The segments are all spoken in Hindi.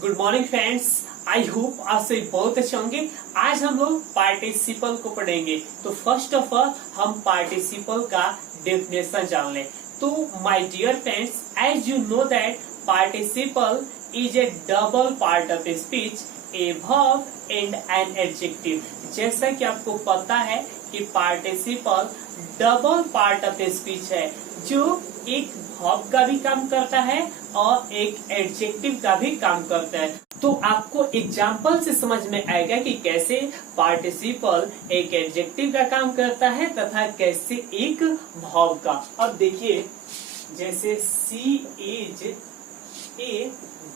Good morning friends. I hope आप सभी बहुत अच्छे होंगे। आज हम लोग पार्टिसिपल को पढ़ेंगे। तो फर्स्ट ऑफ ऑल हम पार्टिसिपल का डेफिनेशन जान लें। तो my dear friends, as you know that participle is a double part of speech, a verb and an adjective. जैसा कि आपको पता है कि participle double part of speech है, जो एक वर्ब का भी काम करता है और एक एडजेक्टिव का भी काम करता है। तो आपको एग्जाम्पल से समझ में आएगा कि कैसे पार्टिसिपल एक एडजेक्टिव का काम करता है तथा कैसे एक वर्ब का। अब देखिए, जैसे she is a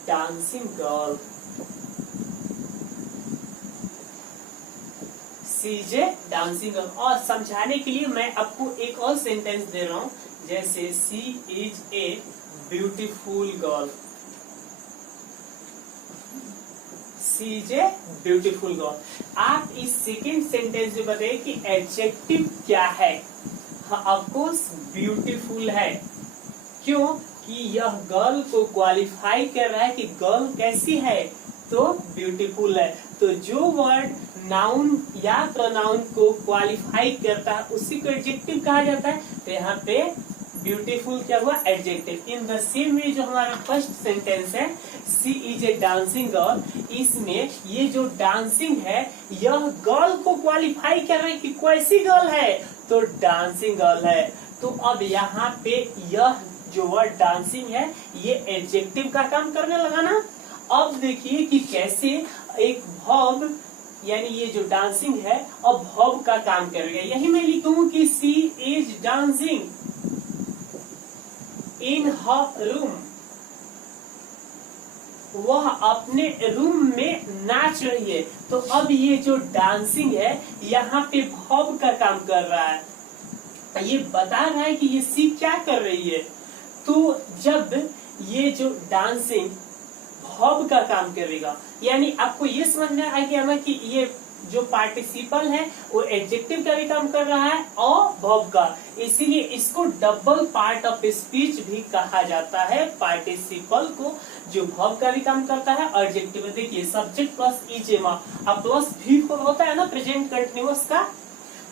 dancing girl, she is a dancing girl. और समझाने के लिए मैं आपको एक और सेंटेंस दे रहा हूँ, जैसे she is a beautiful girl, she is a beautiful girl. आप इस सेकेंड सेंटेंस में बताइए कि एडजेक्टिव क्या है। हाँ, ऑफकोर्स ब्यूटीफुल है। क्यों? कि यह गर्ल को क्वालिफाई कर रहा है कि गर्ल कैसी है, तो ब्यूटीफुल है। तो जो वर्ड नाउन या प्रोनाउन को क्वालिफाई करता है उसी को एडजेक्टिव कहा जाता है। तो यहाँ पे ब्यूटीफुल क्या हुआ? Adjective. In the same way जो हमारा फर्स्ट सेंटेंस है, सी इज ए डांसिंग गर्ल, इसमें ये जो डांसिंग है यह गर्ल को क्वालिफाई कर रहा है कि कैसी गर्ल है, तो डांसिंग गर्ल है। तो अब यहाँ पे यह जो वर्ड डांसिंग है ये एडजेक्टिव का काम करने लगा ना। अब देखिए कि कैसे एक वर्ब, यानी ये जो डांसिंग है अब वर्ब का काम करेगा। यही मैं लिखूं कि she is dancing in her room, वह अपने रूम में नाच रही है। तो अब ये जो डांसिंग है यहाँ पे वर्ब का काम कर रहा है। ये बता रहा है कि ये सी क्या कर रही है। तो जब ये जो डांसिंग वर्ब का काम करेगा, यानी आपको ये समझ में आ गया ना कि ये जो पार्टिसिपल है वो एडजेक्टिव का भी काम कर रहा है और वर्ब का, इसीलिए इसको डबल पार्ट ऑफ स्पीच भी कहा जाता है। पार्टिसिपल को जो वर्ब का भी काम करता है और एडजेक्टिव। देखिए, सब्जेक्ट प्लस इजेमा अब प्लस भी होता है ना प्रेजेंट कंटिन्यूअस का,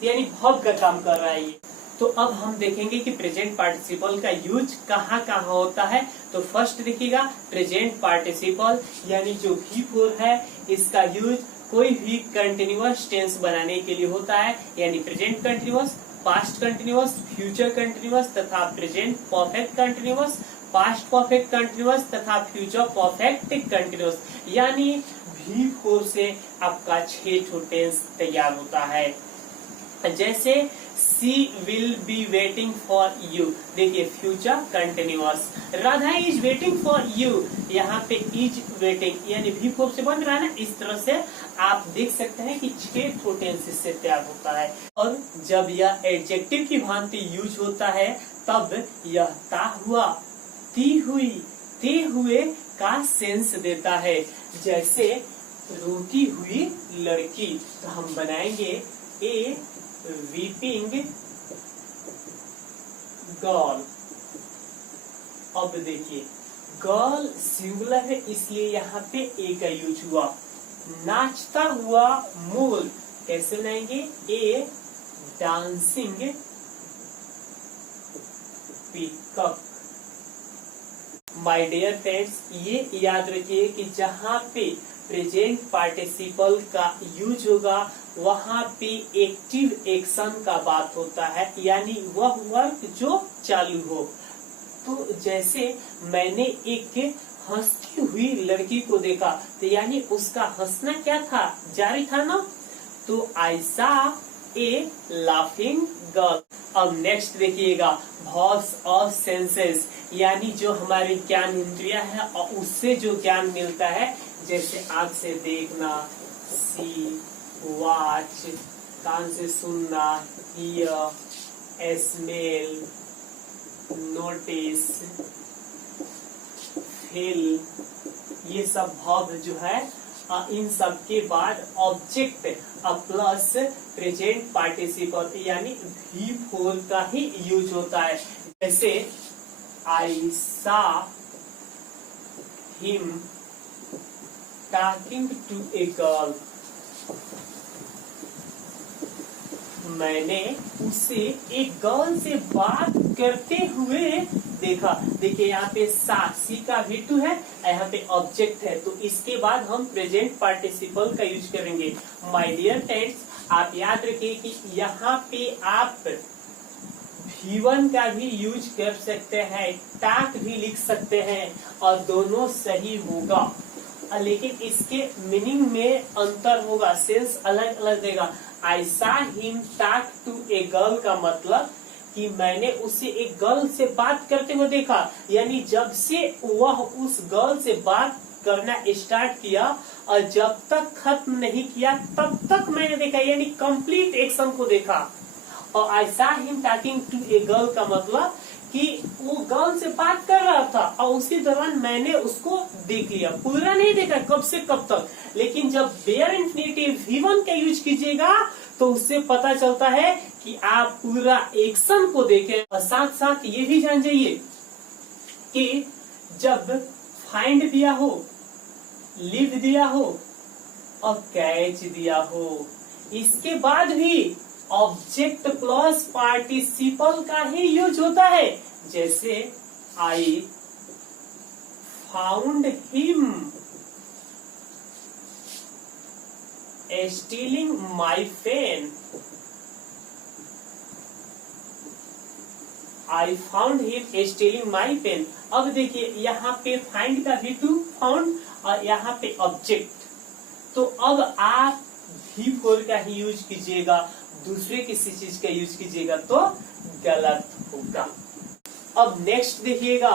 यानी वर्ब का काम कर रहा है ये। तो अब हम देखेंगे कि प्रेजेंट पार्टिसिपल का यूज कहाँ कहाँ होता है। तो फर्स्ट देखिएगा, प्रेजेंट पार्टिसिपल यानी जो V4 है इसका यूज कोई भी कंटिन्यूअस टेंस बनाने के लिए होता है, यानी present continuous, past continuous, future continuous तथा present perfect continuous, past perfect continuous तथा फ्यूचर परफेक्ट कंटिन्यूअस। यानी V4 से आपका 6 टेंस तैयार होता है। जैसे she will be waiting for you, देखिए future continuous. Radha is waiting for you, यहाँ पे इज वेटिंग यानी V4 से बन रहा है ना। इस तरह से आप देख सकते हैं कि 6 टेंस से तैयार होता है। और जब यह एडजेक्टिव की भांति यूज होता है तब यह ता हुआ, ती हुई, ते हुए का सेंस देता है। जैसे रोती हुई लड़की, तो हम बनाएंगे ए वीपिंग गर्ल। अब देखिए, गर्ल सिंगुलर है इसलिए यहाँ पे ए का यूज हुआ। नाचता हुआ मोर कैसे बनाएंगे? A dancing peacock. My dear friends, ये याद रखिए कि जहाँ पे प्रेजेंट पार्टिसिपल का यूज होगा वहाँ पे एक्टिव एक्शन का बात होता है, यानी वह वर्क जो चालू हो। तो जैसे मैंने एक हंसती हुई लड़की को देखा, तो यानी उसका हंसना क्या था? जारी था ना। तो आई सा ए लाफिंग गर्ल। अब नेक्स्ट देखिएगा, वर्ब्स ऑफ सेंसेस, यानी जो हमारी ज्ञान इंद्रिया है और उससे जो ज्ञान मिलता है। जैसे आँख से देखना, सी, वॉच, कान से सुनना, हियर, स्मेल, नोटिस, फील, ये सब भाव जो है इन सब के बाद ऑब्जेक्ट प्लस प्रेजेंट पार्टिसिपल यानी V4 का ही यूज होता है। जैसे I saw him talking to a girl, मैंने उसे एक गर्ल से बात करते हुए देखा। देखिए यहाँ पे सी का V2 है, यहाँ पे ऑब्जेक्ट है, तो इसके बाद हम प्रेजेंट पार्टिसिपल का यूज करेंगे। माय डियर फ्रेंड्स, आप याद रखिए कि यहाँ पे आप V1 का भी यूज कर सकते हैं, टाक भी लिख सकते हैं और दोनों सही होगा, लेकिन इसके मीनिंग में अंतर होगा, सेंस अलग अलग देगा। I saw him talk to a girl का मतलब कि मैंने उसे एक गर्ल से बात करते हुए देखा, यानी जब से वह उस गर्ल से बात करना स्टार्ट किया और जब तक खत्म नहीं किया तब तक मैंने देखा, यानी कंप्लीट एक्शन को देखा। और I saw him talking to a girl का मतलब कि वो गर्ल से बात कर रहा था और उसी दौरान मैंने उसको देख लिया, पूरा नहीं देखा कब से कब तक। लेकिन जब बेयर इंफिनिटिव V1 का यूज कीजिएगा तो उससे पता चलता है कि आप पूरा एक्शन को देखें। और साथ साथ ये भी जान जाइए कि जब फाइंड दिया हो, लिव दिया हो और कैच दिया हो, इसके बाद भी ऑब्जेक्ट प्लस पार्टिसिपल का ही यूज होता है। जैसे I found him stealing my pen, I found him stealing my pen. अब देखिए यहाँ पे फाइंड का V2 फाउंड और यहाँ पे ऑब्जेक्ट, तो अब आप V4 का ही यूज कीजिएगा, दूसरे किसी चीज का यूज कीजिएगा तो गलत होगा। अब नेक्स्ट देखिएगा,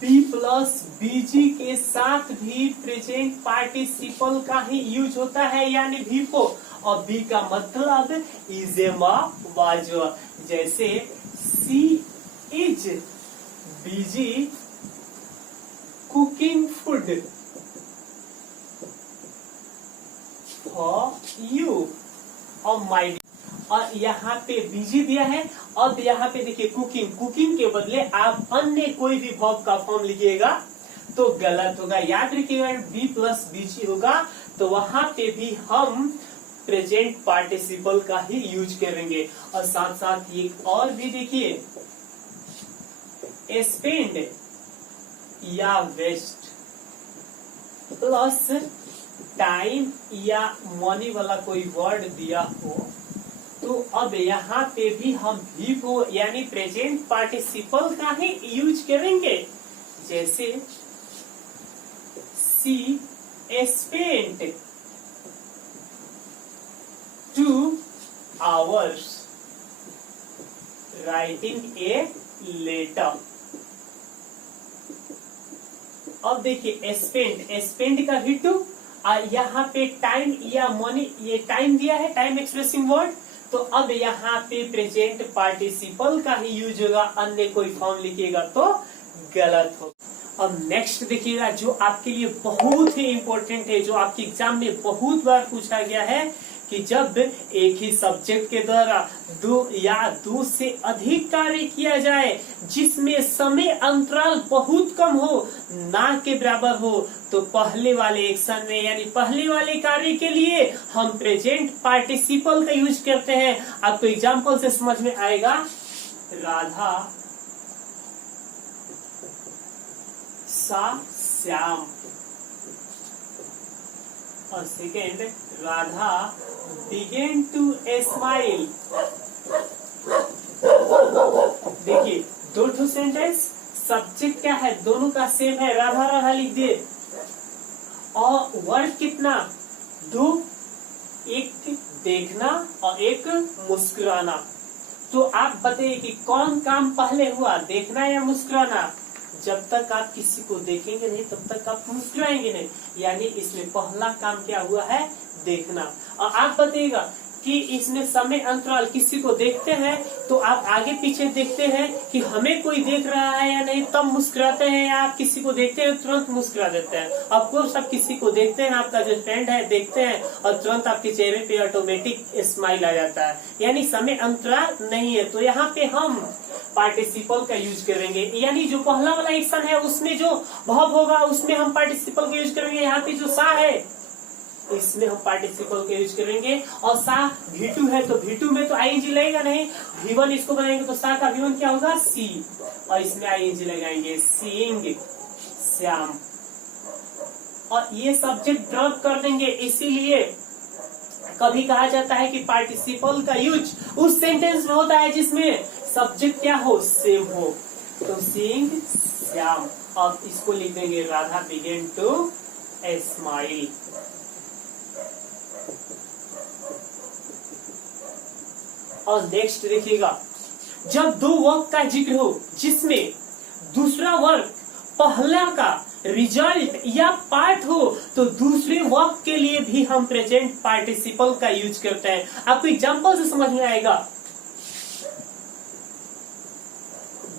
बी प्लस बीजी के साथ भी प्रेजेंट पार्टिसिपल का ही यूज होता है, यानी V4। और बी का मतलब इजेमा वाजवा, जैसे she is busy cooking food for you और माई। और यहाँ पे बीजी दिया है, अब यहाँ पे देखिए कुकिंग, कुकिंग के बदले आप अन्य कोई भी वर्ब का फॉर्म लिखिएगा तो गलत होगा। याद रखिएगा बी प्लस बीजी होगा तो वहां पे भी हम प्रेजेंट पार्टिसिपल का ही यूज करेंगे। और साथ साथ एक और भी देखिए, स्पेंड या वेस्ट प्लस टाइम या मनी वाला कोई वर्ड दिया हो तो अब यहाँ पे भी हम भी को यानी प्रेजेंट पार्टिसिपल का ही यूज करेंगे। जैसे she spent 2 hours writing a letter. अब देखिए स्पेंड का V2 और यहाँ पे टाइम या मनी, ये टाइम दिया है, टाइम एक्सप्रेसिंग वर्ड, तो अब यहाँ पे प्रेजेंट पार्टिसिपल का ही यूज होगा, अन्य कोई फॉर्म लिखिएगा तो गलत हो। अब नेक्स्ट देखिएगा जो आपके लिए बहुत ही इंपॉर्टेंट है, जो आपके एग्जाम में बहुत बार पूछा गया है कि जब एक ही सब्जेक्ट के द्वारा दो से अधिक कार्य किया जाए जिसमें समय अंतराल बहुत कम हो, ना के बराबर हो, तो पहले वाले एक्शन में यानी पहले वाले कार्य के लिए हम प्रेजेंट पार्टिसिपल का यूज करते हैं। आपको एग्जाम्पल से समझ में आएगा। राधा सा श्याम और second Radha began to smile. देखिए दो ठो सेंटेंस, सब्जेक्ट क्या है, दोनों का सेम है, राधा राधा लिख दे, और वर्ड कितना, दो, एक देखना और एक मुस्कुराना। तो आप बताइए कि कौन काम पहले हुआ, देखना या मुस्कुराना? जब तक आप किसी को देखेंगे नहीं तब तक आप मुस्कुराएंगे नहीं, यानी इसमें पहला काम क्या हुआ है, देखना। और आप बताइएगा कि इसमें समय अंतराल किसी को देखते हैं तो आप आगे पीछे देखते हैं कि हमें कोई देख रहा है या नहीं, तब मुस्कुराते हैं, या आप किसी को देखते हैं तुरंत मुस्कुरा देते हैं। ऑफकोर्स आप किसी को देखते हैं, आपका जो फ्रेंड है देखते हैं और तुरंत आपके चेहरे पे ऑटोमेटिक स्माइल आ जाता है, यानी समय अंतराल नहीं है। तो यहाँ पे हम पार्टिसिपल का यूज करेंगे, यानी जो पहला वाला एक्शन है उसमें जो वर्ब होगा उसमें हम पार्टिसिपल का यूज करेंगे। यहाँ पे जो सा है इसमें हम पार्टिसिपल का यूज करेंगे, और सा V2 है तो V2 में तो आईएनजी लगेगा नहीं, V1 इसको बनाएंगे तो सा का V1 क्या होगा सी, और इसमें आईएनजी लगाएंगे सीइंग श्याम, और ये सब्जेक्ट ड्रॉप कर देंगे। इसीलिए कभी कहा जाता है कि पार्टिसिपल का यूज उस सेंटेंस में होता है जिसमें सब्जेक्ट क्या हो सेम हो। तो सीइंग श्याम, अब इसको लिख देंगे राधा बिगेन टू स्माइल। और नेक्स्ट देखिएगा, जब दो वर्क का जिक्र हो जिसमें दूसरा वर्क पहला का रिजल्ट या पार्ट हो तो दूसरे वर्क के लिए भी हम प्रेजेंट पार्टिसिपल का यूज करते हैं। आपको एग्जांपल से समझ में आएगा।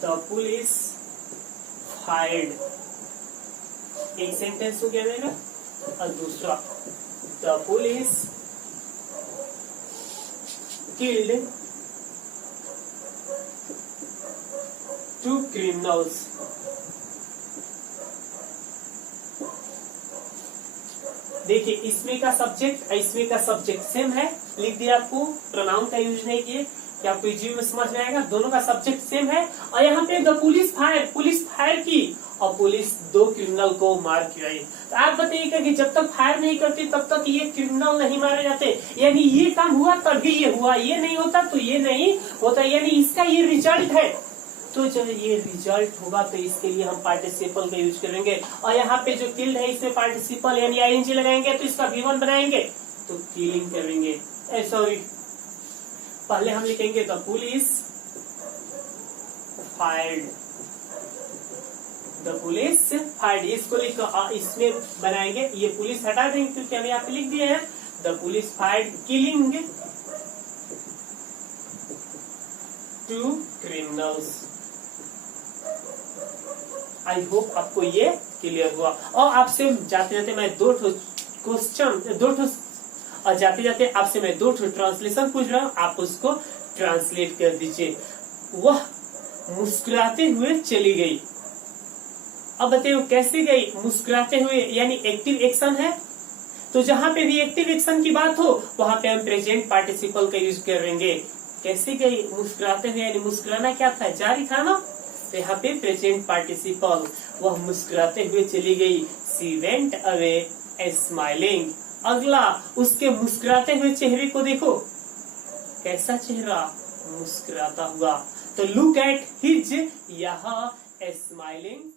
द पुलिस फायर्ड, एक सेंटेंस हो गया मेरा, और दूसरा द पुलिस killed 2 criminals। देखिए इसमें का सब्जेक्ट इसमें का सब्जेक्ट सेम है, लिख दिया, आपको प्रोनाउन का यूज नहीं किए कि आपको इजी में समझ में आएगा। दोनों का सब्जेक्ट सेम है, और यहाँ पे द पुलिस फायर की और पुलिस 2 क्रिमिनल को मार गिराई। तो आप बताइएगा कि जब तक फायर नहीं करती तब तक ये क्रिमिनल नहीं मारे जाते, यानी ये काम हुआ तभी ये हुआ, ये नहीं होता तो ये नहीं होता, यानी इसका ये रिजल्ट है। तो जब ये रिजल्ट होगा तो इसके लिए हम पार्टिसिपल का यूज करेंगे, और यहाँ पे जो किल्ड है इसमें पार्टिसिपल यानी आईएनजी लगाएंगे तो इसका V1 बनाएंगे तो किलिंग करेंगे। सॉरी, पहले हम लिखेंगे the police fired, the police fired, इसको लिख इसमें बनाएंगे, ये पुलिस हटा देंगे क्योंकि हम यहाँ पे लिख दिए हैं the police fired killing 2 criminals। I hope आपको ये क्लियर हुआ। और आपसे जाते जाते मैं दो ट्रांसलेशन पूछ रहा हूँ, आप उसको ट्रांसलेट कर दीजिए। वह मुस्कुराते हुए चली गई। अब बताइए कैसे गई? मुस्कुराते हुए, यानी एक्टिव एक्शन है, तो जहां पे भी एक्टिव एक्शन की बात हो वहां पे हम प्रेजेंट पार्टिसिपल का यूज करेंगे। कैसे गई? मुस्कुराते हुए, यानी मुस्कुराना क्या था, जारी था ना, तो यहाँ पे प्रेजेंट पार्टिसिपल, वह मुस्कुराते हुए चली गई। She went away smiling. अगला, उसके मुस्कुराते हुए चेहरे को देखो, कैसा चेहरा, मुस्कुराता हुआ। तो लुक एट हिज यहाँ स्माइलिंग